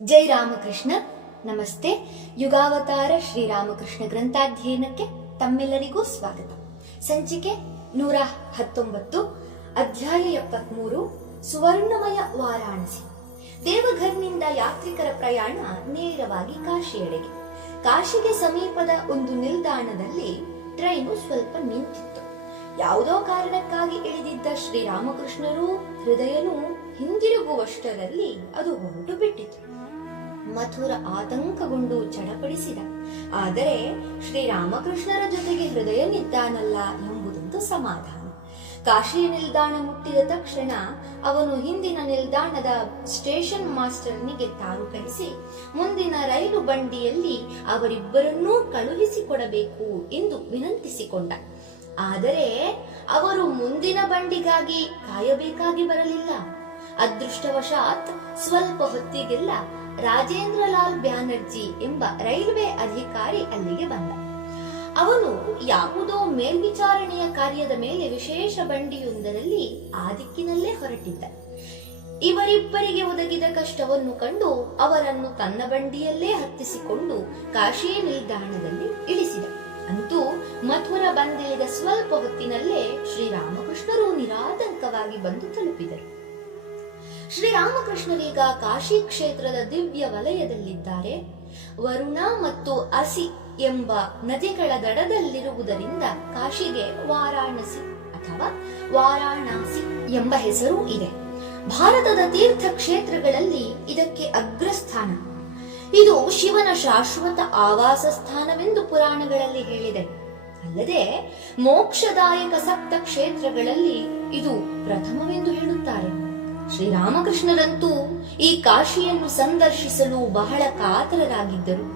ಜೈ ರಾಮಕೃಷ್ಣ. ನಮಸ್ತೆ. ಯುಗಾವತಾರ ಶ್ರೀರಾಮಕೃಷ್ಣ ಗ್ರಂಥಾಧ್ಯಯನಕ್ಕೆ ತಮ್ಮೆಲ್ಲರಿಗೂ ಸ್ವಾಗತ. ಸಂಚಿಕೆ 119, ಅಧ್ಯಾಯ 73, ಸುವರ್ಣಮಯ ವಾರಾಣಸಿ. ದೇವಘರ್ನಿಂದ ಯಾತ್ರಿಕರ ಪ್ರಯಾಣ ನೇರವಾಗಿ ಕಾಶಿಯೆಡೆಗೆ. ಕಾಶಿಗೆ ಸಮೀಪದ ಒಂದು ನಿಲ್ದಾಣದಲ್ಲಿ ಟ್ರೈನು ಸ್ವಲ್ಪ ನಿಂತಿತ್ತು. ಯಾವುದೋ ಕಾರಣಕ್ಕಾಗಿ ಇಳಿದಿದ್ದ ಶ್ರೀರಾಮಕೃಷ್ಣರು ಹೃದಯನು ಹಿಂದಿರುಗುವಷ್ಟರಲ್ಲಿ ಅದು ಹೊರಟು ಬಿಟ್ಟಿತು. ಮಥುರ ಆತಂಕಗೊಂಡು ಚಡಪಡಿಸಿದ. ಆದರೆ ಶ್ರೀರಾಮಕೃಷ್ಣರ ಜೊತೆಗೆ ಹೃದಯನಿದ್ದಾನಲ್ಲ ಎಂಬುದೊಂದು ಸಮಾಧಾನ. ಕಾಶಿಯ ನಿಲ್ದಾಣ ಮುಟ್ಟಿದ ತಕ್ಷಣ ಅವನು ಹಿಂದಿನ ನಿಲ್ದಾಣದ ಸ್ಟೇಷನ್ ಮಾಸ್ಟರ್ನಿಗೆ ತಾರು ಕಳಿಸಿ ಮುಂದಿನ ರೈಲು ಬಂಡಿಯಲ್ಲಿ ಅವರಿಬ್ಬರನ್ನೂ ಕಳುಹಿಸಿಕೊಡಬೇಕು ಎಂದು ವಿನಂತಿಸಿಕೊಂಡ. ಆದರೆ ಅವರು ಮುಂದಿನ ಬಂಡಿಗಾಗಿ ಕಾಯಬೇಕಾಗಿ ಬರಲಿಲ್ಲ. ಅದೃಷ್ಟವಶಾತ್ ಸ್ವಲ್ಪ ಹೊತ್ತಿಗೆಲ್ಲ ರಾಜೇಂದ್ರ ಲಾಲ್ ಬ್ಯಾನರ್ಜಿ ಎಂಬ ರೈಲ್ವೆ ಅಧಿಕಾರಿ ಅಲ್ಲಿಗೆ ಬಂದ. ಅವನು ಯಾವುದೋ ಮೇಲ್ವಿಚಾರಣೆಯ ಕಾರ್ಯದ ಮೇಲೆ ವಿಶೇಷ ಬಂಡಿಯೊಂದರಲ್ಲಿ ಆ ದಿಕ್ಕಿನಲ್ಲೇ ಹೊರಟಿದ್ದ. ಇವರಿಬ್ಬರಿಗೆ ಒದಗಿದ ಕಷ್ಟವನ್ನು ಕಂಡು ಅವರನ್ನು ತನ್ನ ಬಂಡಿಯಲ್ಲೇ ಹತ್ತಿಸಿಕೊಂಡು ಕಾಶಿ ನಿಲ್ದಾಣದಲ್ಲಿ ಇಳಿಸಿದ. ಅಂತೂ ಮಥುರ ಬಂದಿಳಿದ ಸ್ವಲ್ಪ ಹೊತ್ತಿನಲ್ಲೇ ಶ್ರೀರಾಮಕೃಷ್ಣರು ನಿರಾತಂಕವಾಗಿ ಬಂದು ತಲುಪಿದರು. ಶ್ರೀರಾಮಕೃಷ್ಣರೀಗ ಕಾಶಿ ಕ್ಷೇತ್ರದ ದಿವ್ಯ ವಲಯದಲ್ಲಿದ್ದಾರೆ. ವರುಣ ಮತ್ತು ಅಸಿ ಎಂಬ ನದಿಗಳ ದಡದಲ್ಲಿರುವುದರಿಂದ ಕಾಶಿಗೆ ವಾರಾಣಸಿ ಅಥವಾ ವಾರಾಣಸಿ ಎಂಬ ಹೆಸರು ಇದೆ. ಭಾರತದ ತೀರ್ಥ ಕ್ಷೇತ್ರಗಳಲ್ಲಿ ಇದಕ್ಕೆ ಅಗ್ರಸ್ಥಾನ. ಇದು ಶಿವನ ಶಾಶ್ವತ ಆವಾಸ ಸ್ಥಾನವೆಂದು ಪುರಾಣಗಳಲ್ಲಿ ಹೇಳಿದೆ. ಅಲ್ಲದೆ ಮೋಕ್ಷದಾಯಕ ಸಪ್ತ ಕ್ಷೇತ್ರಗಳಲ್ಲಿ ಇದು ಪ್ರಥಮವೆಂದು ಹೇಳುತ್ತಾರೆ. ಶ್ರೀರಾಮಕೃಷ್ಣರಂತೂ ಈ ಕಾಶಿಯನ್ನು ಸಂದರ್ಶಿಸಲು ಬಹಳ ಕಾತರರಾಗಿದ್ದರು.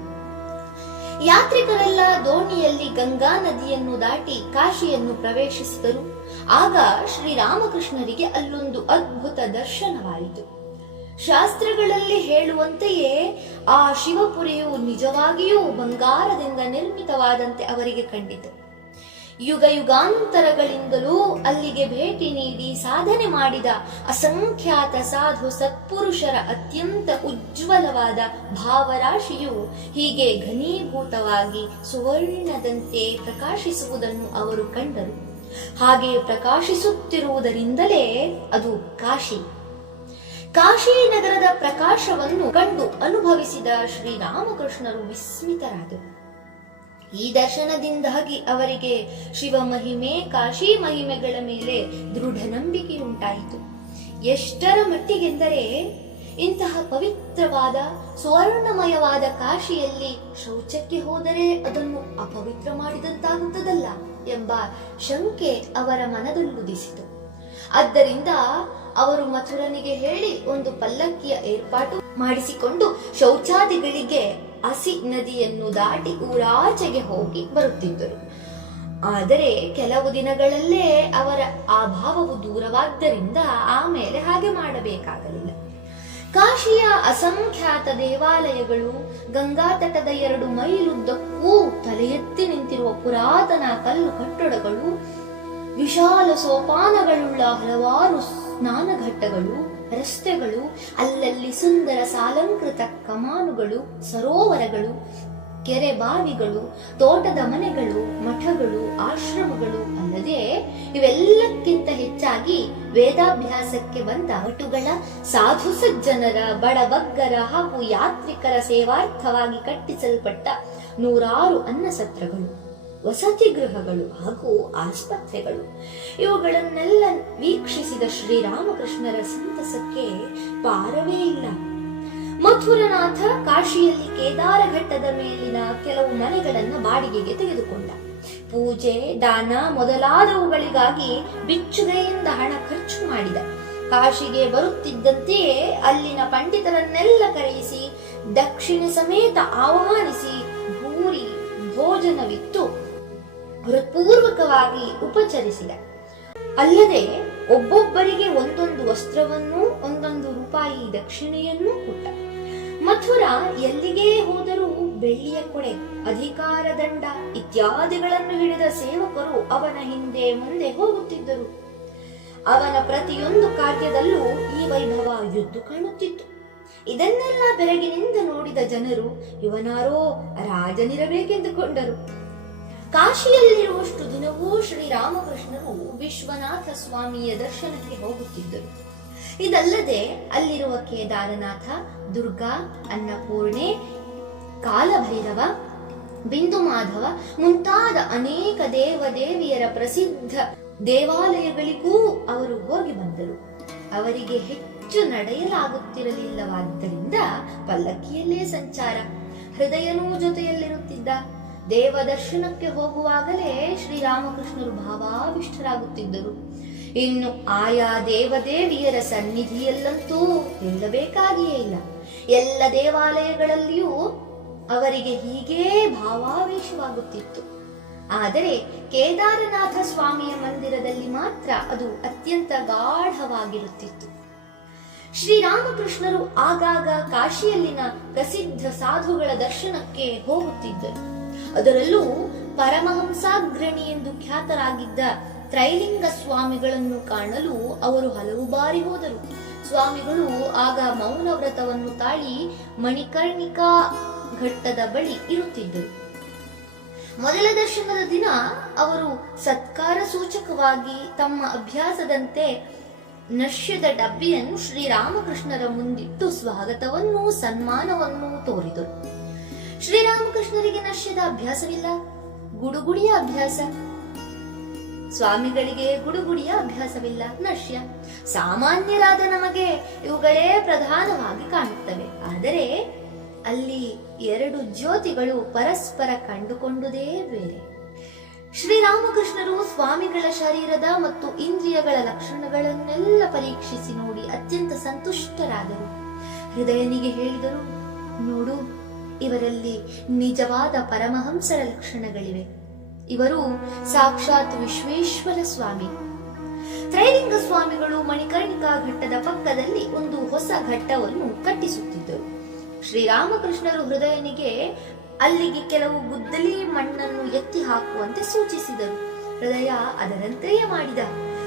ಯಾತ್ರಿಕರೆಲ್ಲ ದೋಣಿಯಲ್ಲಿ ಗಂಗಾ ನದಿಯನ್ನು ದಾಟಿ ಕಾಶಿಯನ್ನು ಪ್ರವೇಶಿಸಿದರು. ಆಗ ಶ್ರೀರಾಮಕೃಷ್ಣರಿಗೆ ಅಲ್ಲೊಂದು ಅದ್ಭುತ ದರ್ಶನವಾಯಿತು. ಶಾಸ್ತ್ರಗಳಲ್ಲಿ ಹೇಳುವಂತೆಯೇ ಆ ಶಿವಪುರಿಯು ನಿಜವಾಗಿಯೂ ಬಂಗಾರದಿಂದ ನಿರ್ಮಿತವಾದಂತೆ ಅವರಿಗೆ ಕಂಡಿತು. ಯುಗ ಯುಗಾಂತರಗಳಿಂದಲೂ ಅಲ್ಲಿಗೆ ಭೇಟಿ ನೀಡಿ ಸಾಧನೆ ಮಾಡಿದ ಅಸಂಖ್ಯಾತ ಸಾಧು ಸತ್ಪುರುಷರ ಅತ್ಯಂತ ಉಜ್ವಲವಾದ ಭಾವರಾಶಿಯು ಹೀಗೆ ಘನೀಭೂತವಾಗಿ ಸುವರ್ಣದಂತೆ ಪ್ರಕಾಶಿಸುವುದನ್ನು ಅವರು ಕಂಡರು. ಹಾಗೆ ಪ್ರಕಾಶಿಸುತ್ತಿರುವುದರಿಂದಲೇ ಅದು ಕಾಶಿ. ಕಾಶಿ ನಗರದ ಪ್ರಕಾಶವನ್ನು ಕಂಡು ಅನುಭವಿಸಿದ ಶ್ರೀರಾಮಕೃಷ್ಣರು ವಿಸ್ಮಿತರಾದರು. ಈ ದರ್ಶನದಿಂದಾಗಿ ಅವರಿಗೆ ಶಿವ ಮಹಿಮೆ, ಕಾಶಿ ಮಹಿಮೆಗಳ ಮೇಲೆ ದೃಢ ನಂಬಿಕೆಯುಂಟಾಯಿತು. ಎಷ್ಟರ ಮಟ್ಟಿಗೆಂದರೆ ಇಂತಹ ಪವಿತ್ರವಾದ ಸುವರ್ಣಮಯವಾದ ಕಾಶಿಯಲ್ಲಿ ಶೌಚಕ್ಕೆ ಹೋದರೆ ಅದನ್ನು ಅಪವಿತ್ರ ಮಾಡಿದಂತಾಗುತ್ತದಲ್ಲ ಎಂಬ ಶಂಕೆ ಅವರ ಮನದಲ್ಲುದಿಸಿತು. ಆದ್ದರಿಂದ ಅವರು ಮಥುರನಿಗೆ ಹೇಳಿ ಒಂದು ಪಲ್ಲಕ್ಕಿಯ ಏರ್ಪಾಟು ಮಾಡಿಸಿಕೊಂಡು ಶೌಚಾದಿಗಳಿಗೆ ಅಸಿ ನದಿಯನ್ನು ದಾಟಿ ಊರಾಚೆಗೆ ಹೋಗಿ ಬರುತ್ತಿದ್ದರು. ಆದರೆ ಕೆಲವು ದಿನಗಳಲ್ಲೇ ಅವರ ಆ ಭಾವವು ದೂರವಾದ್ದರಿಂದ ಆಮೇಲೆ ಹಾಗೆ ಮಾಡಬೇಕಾಗಲಿಲ್ಲ. ಕಾಶಿಯ ಅಸಂಖ್ಯಾತ ದೇವಾಲಯಗಳು, ಗಂಗಾ ತಟದ 2 ಮೈಲುದ್ದಕ್ಕೂ ತಲೆ ಎತ್ತಿ ನಿಂತಿರುವ ಪುರಾತನ ಕಲ್ಲು ಕಟ್ಟಡಗಳು, ವಿಶಾಲ ಸೋಪಾನಗಳುಳ್ಳ ಹಲವಾರು ಸ್ನಾನಘಟ್ಟಗಳು, ರಸ್ತೆಗಳು, ಅಲ್ಲಲ್ಲಿ ಸುಂದರ ಸಾಲಂಕೃತ ಕಮಾನುಗಳು, ಸರೋವರಗಳು, ಕೆರೆ ಬಾವಿಗಳು, ತೋಟದ ಮನೆಗಳು, ಮಠಗಳು, ಆಶ್ರಮಗಳು, ಅಲ್ಲದೆ ಇವೆಲ್ಲಕ್ಕಿಂತ ಹೆಚ್ಚಾಗಿ ವೇದಾಭ್ಯಾಸಕ್ಕೆ ಬಂದ ವಟುಗಳ, ಸಾಧು ಸಜ್ಜನರ, ಬಡಬಗ್ಗರ ಹಾಗೂ ಯಾತ್ರಿಕರ ಸೇವಾರ್ಥವಾಗಿ ಕಟ್ಟಿಸಲ್ಪಟ್ಟ 100 ಅನ್ನಸತ್ರಗಳು, ವಸತಿ ಗೃಹಗಳು ಹಾಗೂ ಆಸ್ಪತ್ರೆಗಳು, ಇವುಗಳನ್ನೆಲ್ಲ ವೀಕ್ಷಿಸಿದ ಶ್ರೀರಾಮಕೃಷ್ಣರ ಸಂತಸಕ್ಕೆ ಪಾರವೇ ಇಲ್ಲ. ಮಥುರನಾಥ ಕಾಶಿಯಲ್ಲಿ ಕೇದಾರ ಘಟ್ಟದ ಮೇಲಿನ ಕೆಲವು ಮನೆಗಳನ್ನು ಬಾಡಿಗೆಗೆ ತೆಗೆದುಕೊಂಡ. ಪೂಜೆ, ದಾನ ಮೊದಲಾದವುಗಳಿಗಾಗಿ ಬಿಚ್ಚುಗೆಯಿಂದ ಹಣ ಖರ್ಚು ಮಾಡಿದ. ಕಾಶಿಗೆ ಬರುತ್ತಿದ್ದಂತೆಯೇ ಅಲ್ಲಿನ ಪಂಡಿತರನ್ನೆಲ್ಲ ಕರೆಯಿಸಿ ದಕ್ಷಿಣ ಸಮೇತ ಆಹ್ವಾನಿಸಿ ಭೂರಿ ಭೋಜನವಿತ್ತು ಹೃತ್ಪೂರ್ವಕವಾಗಿ ಉಪಚರಿಸಿದ. ಅಲ್ಲದೆ ಒಬ್ಬೊಬ್ಬರಿಗೆ ಒಂದೊಂದು ವಸ್ತ್ರವನ್ನು, 1 ರೂಪಾಯಿ ದಕ್ಷಿಣೆಯನ್ನೂ ಕೊಟ್ಟ. ಮಥುರ ಎಲ್ಲಿಗೇ ಹೋದರೂ ಬೆಳ್ಳಿಯ ಕೊಡೆ, ಅಧಿಕಾರ ದಂಡ ಇತ್ಯಾದಿಗಳನ್ನು ಹಿಡಿದ ಸೇವಕರು ಅವನ ಹಿಂದೆ ಮುಂದೆ ಹೋಗುತ್ತಿದ್ದರು. ಅವನ ಪ್ರತಿಯೊಂದು ಕಾರ್ಯದಲ್ಲೂ ಈ ವೈಭವ ಎದ್ದು ಕಾಣುತ್ತಿತ್ತು. ಇದನ್ನೆಲ್ಲ ಬೆರಗಿನಿಂದ ನೋಡಿದ ಜನರು ಇವನಾರೋ ರಾಜನಿರಬೇಕೆಂದುಕೊಂಡರು. ಕಾಶಿಯಲ್ಲಿರುವಷ್ಟು ದಿನವೂ ಶ್ರೀರಾಮಕೃಷ್ಣರು ವಿಶ್ವನಾಥ ಸ್ವಾಮಿಯ ದರ್ಶನಕ್ಕೆ ಹೋಗುತ್ತಿದ್ದರು. ಇದಲ್ಲದೆ ಅಲ್ಲಿರುವ ಕೇದಾರನಾಥ, ದುರ್ಗಾ, ಅನ್ನಪೂರ್ಣೆ, ಕಾಲಭೈರವ, ಬಿಂದು ಮಾಧವ ಮುಂತಾದ ಅನೇಕ ದೇವದೇವಿಯರ ಪ್ರಸಿದ್ಧ ದೇವಾಲಯಗಳಿಗೂ ಅವರು ಹೋಗಿ ಬಂದರು. ಅವರಿಗೆ ಹೆಚ್ಚು ನಡೆಯಲಾಗುತ್ತಿರಲಿಲ್ಲವಾದ್ದರಿಂದ ಪಲ್ಲಕ್ಕಿಯಲ್ಲೇ ಸಂಚಾರ. ಹೃದಯನೂ ಜೊತೆಯಲ್ಲಿರುತ್ತಿದ್ದ. ದೇವ ದರ್ಶನಕ್ಕೆ ಹೋಗುವಾಗಲೇ ಶ್ರೀರಾಮಕೃಷ್ಣರು ಭಾವಾವಿಷ್ಟರಾಗುತ್ತಿದ್ದರು. ಇನ್ನು ಆಯಾ ದೇವದೇವಿಯರ ಸನ್ನಿಧಿಯಲ್ಲಂತೂ ಹೇಳಬೇಕಾಗಿಯೇ ಇಲ್ಲ. ಎಲ್ಲ ದೇವಾಲಯಗಳಲ್ಲಿಯೂ ಅವರಿಗೆ ಹೀಗೇ ಭಾವಾವೇಶವಾಗುತ್ತಿತ್ತು. ಆದರೆ ಕೇದಾರನಾಥ ಸ್ವಾಮಿಯ ಮಂದಿರದಲ್ಲಿ ಮಾತ್ರ ಅದು ಅತ್ಯಂತ ಗಾಢವಾಗಿರುತ್ತಿತ್ತು. ಶ್ರೀರಾಮಕೃಷ್ಣರು ಆಗಾಗ ಕಾಶಿಯಲ್ಲಿನ ಪ್ರಸಿದ್ಧ ಸಾಧುಗಳ ದರ್ಶನಕ್ಕೆ ಹೋಗುತ್ತಿದ್ದರು. ಅದರಲ್ಲೂ ಪರಮಹಂಸಾಗ್ರಣಿ ಎಂದು ಖ್ಯಾತರಾಗಿದ್ದ ತ್ರೈಲಿಂಗ ಸ್ವಾಮಿಗಳನ್ನು ಕಾಣಲು ಅವರು ಹಲವು ಬಾರಿ ಹೋದರು. ಸ್ವಾಮಿಗಳು ಆಗ ಮೌನ ವ್ರತವನ್ನು ತಾಳಿ ಮಣಿಕರ್ಣಿಕಾ ಘಟ್ಟದ ಬಳಿ ಇರುತ್ತಿದ್ದರು. ಮೊದಲ ದರ್ಶನದ ದಿನ ಅವರು ಸತ್ಕಾರ ಸೂಚಕವಾಗಿ ತಮ್ಮ ಅಭ್ಯಾಸದಂತೆ ನಶ್ಯದ ಡಬ್ಬಿಯನ್ನು ಶ್ರೀರಾಮಕೃಷ್ಣರ ಮುಂದಿಟ್ಟು ಸ್ವಾಗತವನ್ನೂ ಸನ್ಮಾನವನ್ನೂ ತೋರಿದರು. ಶ್ರೀರಾಮಕೃಷ್ಣರಿಗೆ ನಶ್ಯದ ಅಭ್ಯಾಸವಿಲ್ಲ, ಗುಡುಗುಡಿಯ ಅಭ್ಯಾಸ. ಸ್ವಾಮಿಗಳಿಗೆ ಗುಡುಗುಡಿಯ ಅಭ್ಯಾಸವಿಲ್ಲ, ನಶ್ಯ. ಸಾಮಾನ್ಯರಾದ ನಮಗೆ ಇವುಗಳೇ ಪ್ರಧಾನವಾಗಿ ಕಾಣುತ್ತವೆ. ಆದರೆ ಅಲ್ಲಿ ಎರಡು ಜ್ಯೋತಿಗಳು ಪರಸ್ಪರ ಕಂಡುಕೊಂಡುದೇ ಬೇರೆ. ಶ್ರೀರಾಮಕೃಷ್ಣರು ಸ್ವಾಮಿಗಳ ಶರೀರದ ಮತ್ತು ಇಂದ್ರಿಯಗಳ ಲಕ್ಷಣಗಳನ್ನೆಲ್ಲ ಪರೀಕ್ಷಿಸಿ ನೋಡಿ ಅತ್ಯಂತ ಸಂತುಷ್ಟರಾದರು. ಹೃದಯನಿಗೆ ಹೇಳಿದರು, ನೋಡು, ಇವರಲ್ಲಿ ನಿಜವಾದ ಪರಮಹಂಸರ ಲಕ್ಷಣಗಳಿವೆ. ಇವರು ಸಾಕ್ಷಾತ್ ವಿಶ್ವೇಶ್ವರ ಸ್ವಾಮಿ. ತ್ರೈಲಿಂಗ ಸ್ವಾಮಿಗಳು ಮಣಿಕರ್ಣಿಕಾ ಘಟ್ಟದ ಪಕ್ಕದಲ್ಲಿ ಒಂದು ಹೊಸ ಘಟ್ಟವನ್ನು ಕಟ್ಟಿಸುತ್ತಿದ್ದರು. ಶ್ರೀರಾಮಕೃಷ್ಣರು ಹೃದಯನಿಗೆ ಅಲ್ಲಿಗೆ ಕೆಲವು ಗುದ್ದಲಿ ಮಣ್ಣನ್ನು ಎತ್ತಿ ಹಾಕುವಂತೆ ಸೂಚಿಸಿದರು. ಹೃದಯ ಅದರಂತೆಯೇ ಮಾಡಿದ.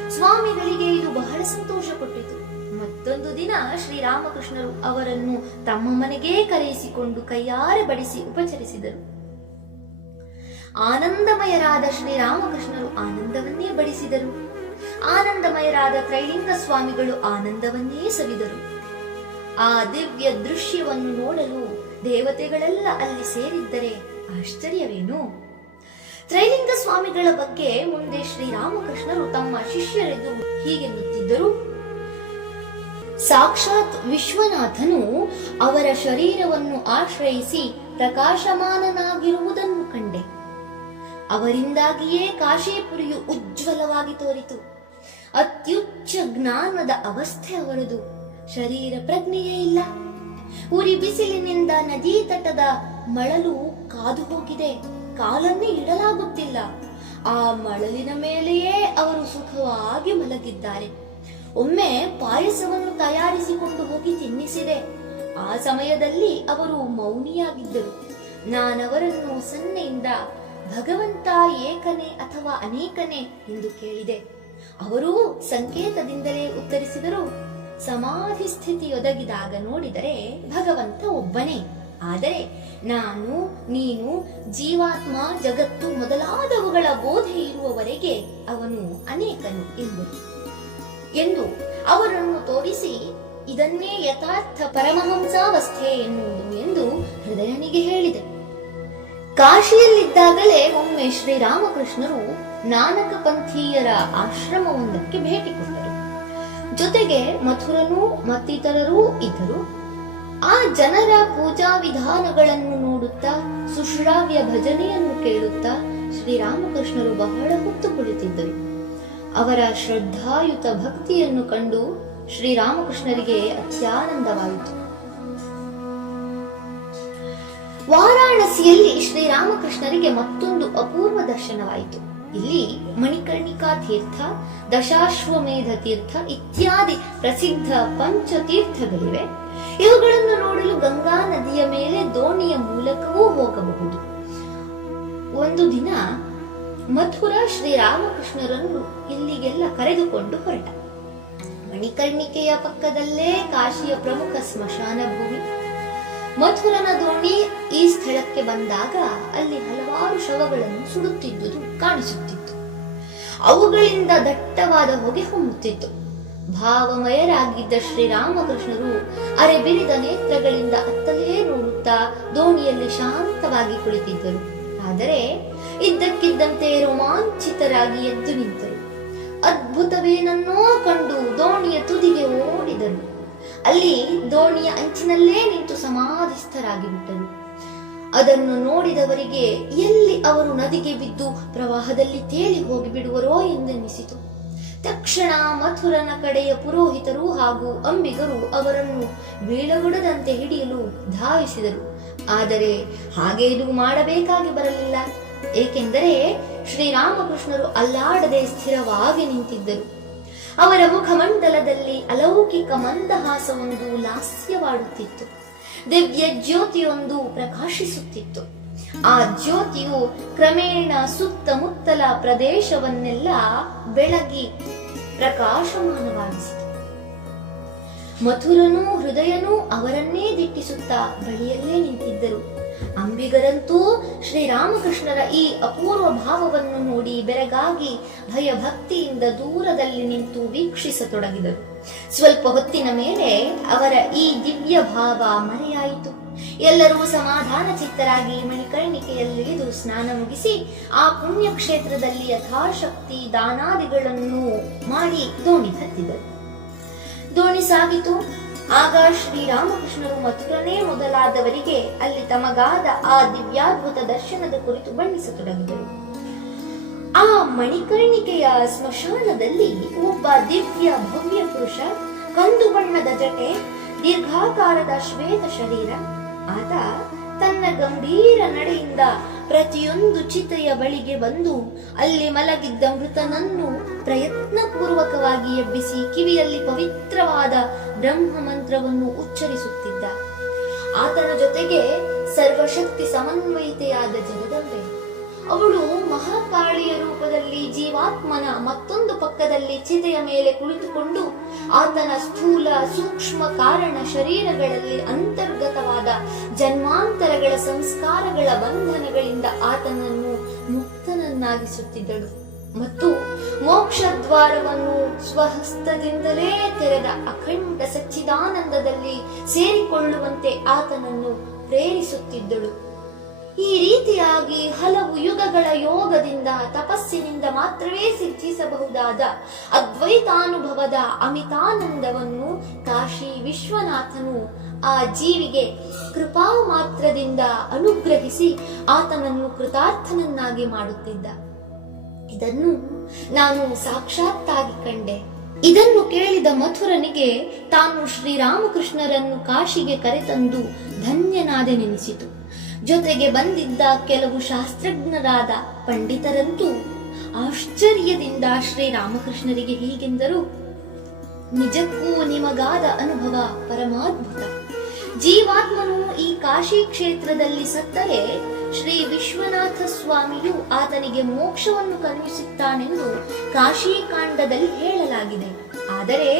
ಸ್ವಾಮಿಗಳಿಗೆ ಇದು ಬಹಳ ಸಂತೋಷ ಕೊಟ್ಟಿತು. ಮತ್ತೊಂದು ದಿನ ಶ್ರೀರಾಮಕೃಷ್ಣರು ಅವರನ್ನು ತಮ್ಮ ಮನೆಗೆ ಕರೆಯಿಸಿಕೊಂಡು ಕೈಯಾರೆ ಬಡಿಸಿ ಉಪಚರಿಸಿದರು. ಆನಂದಮಯರಾದ ಶ್ರೀರಾಮಕೃಷ್ಣರು ಆನಂದವನ್ನೇ ಬಡಿಸಿದರು. ಆನಂದಮಯರಾದ ತ್ರೈಲಿಂಗ ಸ್ವಾಮಿಗಳು ಆನಂದವನ್ನೇ ಸವಿದರು. ಆ ದಿವ್ಯ ದೃಶ್ಯವನ್ನು ನೋಡಲು ದೇವತೆಗಳೆಲ್ಲ ಅಲ್ಲಿ ಸೇರಿದ್ದರೆ ಆಶ್ಚರ್ಯವೇನು? ತ್ರೈಲಿಂಗ ಸ್ವಾಮಿಗಳ ಬಗ್ಗೆ ಮುಂದೆ ಶ್ರೀರಾಮಕೃಷ್ಣರು ತಮ್ಮ ಶಿಷ್ಯರೆದುರು ಹೀಗೆನ್ನುತ್ತಿದ್ದರು, ಸಾಕ್ಷಾತ್ ವಿಶ್ವನಾಥನು ಅವರ ಶರೀರವನ್ನು ಆಶ್ರಯಿಸಿ ಪ್ರಕಾಶಮಾನನಾಗಿರುವುದನ್ನು ಕಂಡೆ. ಅವರಿಂದಾಗಿಯೇ ಕಾಶೀಪುರಿಯು ಉಜ್ವಲವಾಗಿ ತೋರಿತು. ಅತ್ಯುಚ್ಚ ಜ್ಞಾನದ ಅವಸ್ಥೆ ಅವರದು. ಶರೀರ ಪ್ರಜ್ಞೆಯೇ ಇಲ್ಲ. ಉರಿ ಬಿಸಿಲಿನಿಂದ ನದಿ ತಟದ ಮಳಲು ಕಾದು ಹೋಗಿದೆ. ಕಾಲನ್ನೇ ಇಡಲಾಗುತ್ತಿಲ್ಲ. ಆ ಮಳಲಿನ ಮೇಲೆಯೇ ಅವರು ಸುಖವಾಗಿ ಮಲಗಿದ್ದಾರೆ. ಒಮ್ಮೆ ಪಾಯಸವನ್ನು ತಯಾರಿಸಿಕೊಂಡು ಹೋಗಿ ತಿನ್ನಿಸಿದೆ. ಆ ಸಮಯದಲ್ಲಿ ಅವರು ಮೌನಿಯಾಗಿದ್ದರು. ನಾನವರನ್ನು ಸನ್ನೆಯಿಂದ ಭಗವಂತ ಏಕನೇ ಅಥವಾ ಅನೇಕನೇ ಎಂದು ಕೇಳಿದೆ. ಅವರು ಸಂಕೇತದಿಂದಲೇ ಉತ್ತರಿಸಿದರು, ಸಮಾಧಿ ಸ್ಥಿತಿಯೊದಗಿದಾಗ ನೋಡಿದರೆ ಭಗವಂತ ಒಬ್ಬನೇ. ಆದರೆ ನಾನು, ನೀನು, ಜೀವಾತ್ಮ, ಜಗತ್ತು ಮೊದಲಾದವುಗಳ ಬೋಧೆ ಇರುವವರೆಗೆ ಅವನು ಅನೇಕನು ಎಂದು ಅವರನ್ನು ತೋರಿಸಿ, ಇದನ್ನೇ ಯಥಾರ್ಥ ಪರಮಹಂಸಾವಸ್ಥೆ ಎನ್ನುವುದು ಎಂದು ಹೃದಯನಿಗೆ ಹೇಳಿದೆ. ಕಾಶಿಯಲ್ಲಿದ್ದಾಗಲೇ ಒಮ್ಮೆ ಶ್ರೀರಾಮಕೃಷ್ಣರು ನಾನಕ ಪಂಥೀಯರ ಆಶ್ರಮವೊಂದಕ್ಕೆ ಭೇಟಿ ಕೊಟ್ಟರು. ಜೊತೆಗೆ ಮಥುರನೂ ಮತ್ತಿತರರೂ ಇದ್ದರು. ಆ ಜನರ ಪೂಜಾ ವಿಧಾನಗಳನ್ನು ನೋಡುತ್ತಾ, ಸುಶ್ರಾವ್ಯ ಭಜನೆಯನ್ನು ಕೇಳುತ್ತಾ ಶ್ರೀರಾಮಕೃಷ್ಣರು ಬಹಳ ಹೊತ್ತು ಕುಳಿತಿದ್ದರು. ಅವರ ಶ್ರದ್ಧಾಯುತ ಭಕ್ತಿಯನ್ನು ಕಂಡು ಶ್ರೀರಾಮಕೃಷ್ಣರಿಗೆ ಅತ್ಯಾನಂದವಾಯಿತು. ವಾರಾಣಸಿಯಲ್ಲಿ ಶ್ರೀರಾಮಕೃಷ್ಣರಿಗೆ ಮತ್ತೊಂದು ಅಪೂರ್ವ ದರ್ಶನವಾಯಿತು. ಇಲ್ಲಿ ಮಣಿಕರ್ಣಿಕಾ ತೀರ್ಥ, ದಶಾಶ್ವಮೇಧ ತೀರ್ಥ ಇತ್ಯಾದಿ ಪ್ರಸಿದ್ಧ ಪಂಚತೀರ್ಥಗಳಿವೆ. ಇವುಗಳನ್ನು ನೋಡಲು ಗಂಗಾ ನದಿಯ ಮೇಲೆ ದೋಣಿಯ ಮೂಲಕವೂ ಹೋಗಬಹುದು. ಒಂದು ದಿನ ಮಥುರ ಶ್ರೀರಾಮಕೃಷ್ಣರನ್ನು ಇಲ್ಲಿಗೆಲ್ಲ ಕರೆದುಕೊಂಡು ಹೊರಟ. ಮಣಿಕರ್ಣಿಕೆಯ ಪಕ್ಕದಲ್ಲೇ ಕಾಶಿಯ ಪ್ರಮುಖ ಸ್ಮಶಾನ ಭೂಮಿ. ಮಥುರನ ದೋಣಿ ಈ ಸ್ಥಳಕ್ಕೆ ಬಂದಾಗ ಅಲ್ಲಿ ಹಲವಾರು ಶವಗಳನ್ನು ಸುಡುತ್ತಿದ್ದುದು ಕಾಣಿಸುತ್ತಿತ್ತು. ಅವುಗಳಿಂದ ದಟ್ಟವಾದ ಹೊಗೆ ಹೊಮ್ಮುತ್ತಿತ್ತು. ಭಾವಮಯರಾಗಿದ್ದ ಶ್ರೀರಾಮಕೃಷ್ಣರು ಅರೆಬಿರಿದ ನೇತ್ರಗಳಿಂದ ಅತ್ತಲೇ ನೋಡುತ್ತಾ ದೋಣಿಯಲ್ಲಿ ಶಾಂತವಾಗಿ ಕುಳಿತಿದ್ದರು. ಆದರೆ ಇದ್ದಕ್ಕಿದ್ದಂತೆ ರೋಮಾಂಚಿತರಾಗಿ ಎದ್ದು ನಿಂತರು. ಅದ್ಭುತವೇನನ್ನೋ ಕಂಡು ದೋಣಿಯ ತುದಿಗೆ ಓಡಿದರು. ಅಲ್ಲಿ ದೋಣಿಯ ಅಂಚಿನಲ್ಲೇ ನಿಂತು ಸಮಾಧಿಸ್ಥರಾಗಿ ಬಿಟ್ಟರು. ಅದನ್ನು ನೋಡಿದವರಿಗೆ ಎಲ್ಲಿ ಅವರು ನದಿಗೆ ಬಿದ್ದು ಪ್ರವಾಹದಲ್ಲಿ ತೇಲಿ ಹೋಗಿ ಬಿಡುವರೋ ಎಂದೆನಿಸಿತು. ತಕ್ಷಣ ಮಥುರನ ಕಡೆಯ ಪುರೋಹಿತರು ಹಾಗೂ ಅಂಬಿಗರು ಅವರನ್ನು ಬೀಳಗೊಡದಂತೆ ಹಿಡಿಯಲು ಧಾವಿಸಿದರು. ಆದರೆ ಹಾಗೇನೂ ಮಾಡಬೇಕಾಗಿ ಬರಲಿಲ್ಲ. ಏಕೆಂದರೆ ಶ್ರೀರಾಮಕೃಷ್ಣರು ಅಲ್ಲಾಡದೆ ಸ್ಥಿರವಾಗಿ ನಿಂತಿದ್ದರು. ಅವರ ಮುಖಮಂಡಲದಲ್ಲಿ ಅಲೌಕಿಕ ಮಂದಹಾಸವೊಂದು ಲಾಸ್ಯವಾಡುತ್ತಿತ್ತು. ದಿವ್ಯ ಜ್ಯೋತಿಯೊಂದು ಪ್ರಕಾಶಿಸುತ್ತಿತ್ತು. ಆ ಜ್ಯೋತಿಯು ಕ್ರಮೇಣ ಸುತ್ತಮುತ್ತಲ ಪ್ರದೇಶವನ್ನೆಲ್ಲ ಬೆಳಗಿ ಪ್ರಕಾಶಮಾನವಾಗಿಸಿತು. ಮಥುರನೂ ಹೃದಯನೂ ಅವರನ್ನೇ ದಿಟ್ಟಿಸುತ್ತಾ ಬಳಿಯಲ್ಲೇ ನಿಂತಿದ್ದರು. ಅಂಬಿಗರಂತೂ ಶ್ರೀರಾಮಕೃಷ್ಣರ ಈ ಅಪೂರ್ವ ಭಾವವನ್ನು ನೋಡಿ ಬೆರಗಾಗಿ ಭಯಭಕ್ತಿಯಿಂದ ದೂರದಲ್ಲಿ ನಿಂತು ವೀಕ್ಷಿಸತೊಡಗಿದರು. ಸ್ವಲ್ಪ ಹೊತ್ತಿನ ಮೇಲೆ ಅವರ ಈ ದಿವ್ಯ ಭಾವ ಮರೆಯಾಯಿತು. ಎಲ್ಲರೂ ಸಮಾಧಾನ ಚಿತ್ತರಾಗಿ ಮಣಿಕರ್ಣಿಕೆಯಲ್ಲಿಳಿದು ಸ್ನಾನ ಮುಗಿಸಿ ಆ ಪುಣ್ಯ ಕ್ಷೇತ್ರದಲ್ಲಿ ಯಥಾಶಕ್ತಿ ದಾನಾದಿಗಳನ್ನು ಮಾಡಿ ದೋಣಿ ಹತ್ತಿದರು. ದೋಣಿ ಸಾಗಿತು. ಆಗ ಶ್ರೀರಾಮಕೃಷ್ಣರು ಮಥುರನೇ ಮೊದಲಾದವರಿಗೆ ಅಲ್ಲಿ ತಮಗಾದ ಆ ದಿವ್ಯಾದ್ಭುತ ದರ್ಶನದ ಕುರಿತು ಬಣ್ಣಿಸತೊಡಗಿದರು. ಆ ಮಣಿಕರ್ಣಿಕೆಯ ಸ್ಮಶಾನದಲ್ಲಿ ಒಬ್ಬ ದಿವ್ಯ ಭವ್ಯ ಪುರುಷ, ಕಂದು ಬಣ್ಣದ ಜಟೆ, ದೀರ್ಘಾಕಾರದ ಶ್ವೇತ ಶರೀರ. ಆತ ತನ್ನ ಗಂಭೀರ ನಡೆಯಿಂದ ಪ್ರತಿಯೊಂದು ಚಿತೆಯ ಬಳಿಗೆ ಬಂದು ಅಲ್ಲಿ ಮಲಗಿದ್ದ ಮೃತನನ್ನು ಪ್ರಯತ್ನಪೂರ್ವಕವಾಗಿ ಎಬ್ಬಿಸಿ ಕಿವಿಯಲ್ಲಿ ಪವಿತ್ರವಾದ ಬ್ರಹ್ಮ ಮಂತ್ರವನ್ನು ಉಚ್ಚರಿಸುತ್ತಿದ್ದ. ಆತನ ಜೊತೆಗೆ ಸರ್ವಶಕ್ತಿ ಸಮನ್ವಯಿತೆಯಾದ ಜಗದಂಬೆ. ಅವಳು ಮಹಾಕಾಳಿಯ ರೂಪದಲ್ಲಿ ಜೀವಾತ್ಮನ ಮತ್ತೊಂದು ಪಕ್ಕದಲ್ಲಿ ಚಿತೆಯ ಮೇಲೆ ಕುಳಿತುಕೊಂಡು ಆತನ ಸ್ಥೂಲ ಸೂಕ್ಷ್ಮ ಕಾರಣ ಶರೀರಗಳಲ್ಲಿ ಅಂತರ್ಗತವಾದ ಜನ್ಮಾಂತರಗಳ ಸಂಸ್ಕಾರಗಳ ಬಂಧನಗಳಿಂದ ಆತನನ್ನು ಮುಕ್ತನನ್ನಾಗಿಸುತ್ತಿದ್ದಳು ಮತ್ತು ಮೋಕ್ಷ ದ್ವಾರವನ್ನು ಸ್ವಹಸ್ತದಿಂದಲೇ ತೆರೆದ ಅಖಂಡ ಸಚ್ಚಿದಾನಂದದಲ್ಲಿ ಸೇರಿಕೊಳ್ಳುವಂತೆ ಆತನನ್ನು ಪ್ರೇರಿಸುತ್ತಿದ್ದಳು. ಈ ರೀತಿಯಾಗಿ ಹಲವು ಯುಗಗಳ ಯೋಗದಿಂದ ತಪಸ್ಸಿನಿಂದ ಮಾತ್ರವೇ ಸಿದ್ಧಿಸಬಹುದಾದ ಅದ್ವೈತಾನುಭವದ ಅಮಿತಾನಂದವನ್ನು ಕಾಶಿ ವಿಶ್ವನಾಥನು ಆ ಜೀವಿಗೆ ಕೃಪಾ ಮಾತ್ರದಿಂದ ಅನುಗ್ರಹಿಸಿ ಆತನನ್ನು ಕೃತಾರ್ಥನನ್ನಾಗಿ ಮಾಡುತ್ತಿದ್ದ. ಇದನ್ನು ನಾನು ಸಾಕ್ಷಾತ್ತಾಗಿ ಕಂಡೆ. ಇದನ್ನು ಕೇಳಿದ ಮಥುರನಿಗೆ ತಾನು ಶ್ರೀರಾಮಕೃಷ್ಣರನ್ನು ಕಾಶಿಗೆ ಕರೆತಂದು ಧನ್ಯನಾದೆನೆನಿಸಿತು. ಜೊತೆಗೆ ಬಂದಿದ್ದ ಕೆಲವು ಶಾಸ್ತ್ರಜ್ಞರಾದ ಪಂಡಿತರಂತೂ ಆಶ್ಚರ್ಯದಿಂದ ಶ್ರೀರಾಮಕೃಷ್ಣರಿಗೆ ಹೀಗೆಂದರು: ನಿಜಕ್ಕೂ ನಿಮಗಾದ ಅನುಭವ ಪರಮಾದ್ಭುತ. ಜೀವಾತ್ಮನು ಈ ಕಾಶಿ ಕ್ಷೇತ್ರದಲ್ಲಿ ಸತ್ತರೆ ಶ್ರೀ ವಿಶ್ವನಾಥ ಸ್ವಾಮಿಯು ಆತನಿಗೆ ಮೋಕ್ಷವನ್ನು ಕರುಣಿಸುತ್ತಾನೆಂದು ಕಾಶಿಕಾಂಡದಲ್ಲಿ ಹೇಳಲಾಗಿದೆ. ಆದರೆ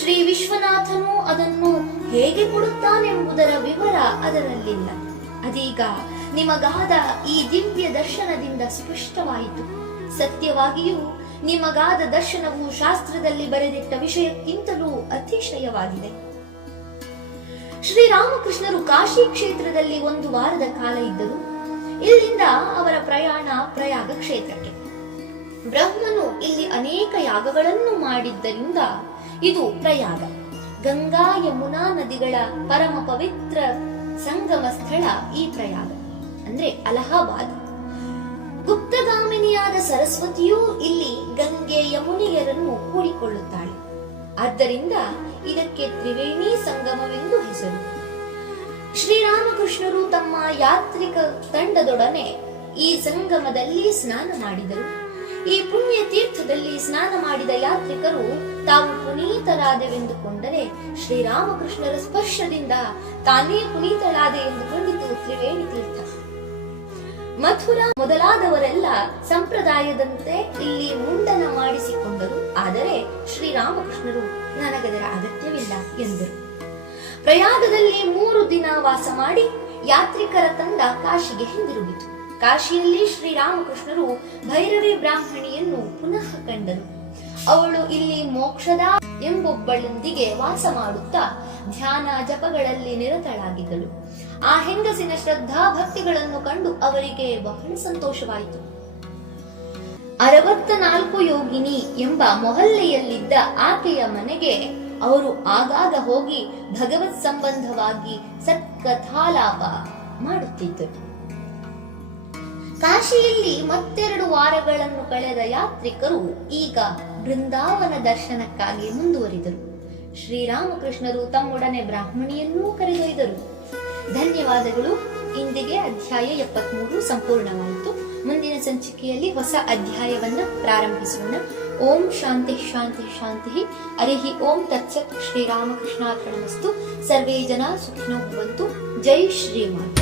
ಶ್ರೀ ವಿಶ್ವನಾಥನು ಅದನ್ನು ಹೇಗೆ ಕೊಡುತ್ತಾನೆಂಬುದರ ವಿವರ ಅದರಲ್ಲಿಲ್ಲ. ಅದೀಗ ನಿಮಗಾದ ಈ ದಿವ್ಯ ದರ್ಶನದಿಂದ ಸ್ಪಷ್ಟವಾಯಿತು. ಸತ್ಯವಾಗಿಯೂ ನಿಮಗಾದ ದರ್ಶನವು ಶಾಸ್ತ್ರದಲ್ಲಿ ಬರೆದಿಟ್ಟ ವಿಷಯಕ್ಕಿಂತಲೂ ಅತಿಶಯವಾಗಿದೆ. ಶ್ರೀರಾಮಕೃಷ್ಣರು ಕಾಶಿ ಕ್ಷೇತ್ರದಲ್ಲಿ 1 ವಾರದ ಕಾಲ ಇದ್ದರು. ಇಲ್ಲಿಂದ ಅವರ ಪ್ರಯಾಣ ಪ್ರಯಾಗ ಕ್ಷೇತ್ರಕ್ಕೆ. ಬ್ರಹ್ಮನು ಇಲ್ಲಿ ಅನೇಕ ಯಾಗಗಳನ್ನು ಮಾಡಿದ್ದರಿಂದ ಇದು ಪ್ರಯಾಗ. ಗಂಗಾ ಯಮುನಾ ನದಿಗಳ ಪರಮ ಪವಿತ್ರ ಸಂಗಮ ಸ್ಥಳ ಈ ಪ್ರಯಾಗ, ಅಂದ್ರೆ ಅಲಹಾಬಾದ್. ಗುಪ್ತಗಾಮಿನಿಯಾದ ಸರಸ್ವತಿಯೂ ಇಲ್ಲಿ ಗಂಗೆ ಯಮುನಿಯರನ್ನು ಕೂಡಿಕೊಳ್ಳುತ್ತಾಳೆ. ಆದ್ದರಿಂದ ಇದಕ್ಕೆ ತ್ರಿವೇಣಿ ಸಂಗಮವೆಂದು ಹೆಸರು. ಶ್ರೀರಾಮಕೃಷ್ಣರು ತಮ್ಮ ಯಾತ್ರಿಕ ತಂಡದೊಡನೆ ಈ ಸಂಗಮದಲ್ಲಿ ಸ್ನಾನ ಮಾಡಿದರು. ಈ ಪುಣ್ಯ ತೀರ್ಥದಲ್ಲಿ ಸ್ನಾನ ಮಾಡಿದ ಯಾತ್ರಿಕರು ತಾವು ಪುನೀತರಾದೆವೆಂದುಕೊಂಡರೆ ಶ್ರೀರಾಮಕೃಷ್ಣರ ಸ್ಪರ್ಶದಿಂದ ತಾನೇ ಪುನೀತರಾದೆ ಎಂದುಕೊಂಡಿತು ತ್ರಿವೇಣಿ ತೀರ್ಥ. ಮಥುರಾ ಮೊದಲಾದವರೆಲ್ಲ ಸಂಪ್ರದಾಯದಂತೆ ಇಲ್ಲಿ ಮುಂಡನ ಮಾಡಿಸಿಕೊಂಡರು. ಆದರೆ ಶ್ರೀರಾಮಕೃಷ್ಣರು ನನಗದರ ಅಗತ್ಯವಿಲ್ಲ ಎಂದರು. ಪ್ರಯಾಗದಲ್ಲಿ 3 ದಿನ ವಾಸ ಮಾಡಿ ಯಾತ್ರಿಕರ ತಂಡ ಕಾಶಿಗೆ ಹಿಂದಿರುಗಿತು. ಕಾಶಿಯಲ್ಲಿ ಶ್ರೀರಾಮಕೃಷ್ಣರು ಭೈರವಿ ಬ್ರಾಹ್ಮಣಿಯನ್ನು ಪುನಃ ಕಂಡರು. ಅವಳು ಇಲ್ಲಿ ಮೋಕ್ಷದ ಎಂಬೊಬ್ಬಳೊಂದಿಗೆ ವಾಸ ಮಾಡುತ್ತಾ ಧ್ಯಾನ ಜಪಗಳಲ್ಲಿ ನಿರತಳಾಗಿದ್ದಳು. ಆ ಹೆಂಗಸಿನ ಶ್ರದ್ಧಾ ಭಕ್ತಿಗಳನ್ನು ಕಂಡು ಅವರಿಗೆ ಬಹಳ ಸಂತೋಷವಾಯಿತು. 64 ಯೋಗಿನಿ ಎಂಬ ಮೊಹಲ್ಲೆಯಲ್ಲಿದ್ದ ಆಕೆಯ ಮನೆಗೆ ಅವರು ಆಗಾಗ ಹೋಗಿ ಭಗವತ್ ಸಂಬಂಧವಾಗಿ ಸತ್ಕಥಾಲಾಪ ಮಾಡುತ್ತಿದ್ದರು. ಕಾಶಿಯಲ್ಲಿ ಮತ್ತೆರಡು ವಾರಗಳನ್ನು ಕಳೆದ ಯಾತ್ರಿಕರು ಈಗ ಬೃಂದಾವನ ದರ್ಶನಕ್ಕಾಗಿ ಮುಂದುವರಿದರು. ಶ್ರೀರಾಮಕೃಷ್ಣರು ತಮ್ಮೊಡನೆ ಬ್ರಾಹ್ಮಣಿಯನ್ನೂ ಕರೆದೊಯ್ದರು. ಧನ್ಯವಾದಗಳು. ಇಂದಿಗೆ ಅಧ್ಯಾಯ 73 ಸಂಪೂರ್ಣವಾಯಿತು. ಮುಂದಿನ ಸಂಚಿಕೆಯಲ್ಲಿ ಹೊಸ ಅಧ್ಯಾಯವನ್ನ ಪ್ರಾರಂಭಿಸೋಣ. ಓಂ ಶಾಂತಿ ಶಾಂತಿ ಶಾಂತಿ. ಹರಿ ಓಂ ತತ್ಸತ್. ಶ್ರೀರಾಮಕೃಷ್ಣಾರ್ಪಣಮಸ್ತು. ಸರ್ವೇ ಜನ ಸುಖಿನೋ ಭವಂತು. ಜೈ ಶ್ರೀಮಾನ್.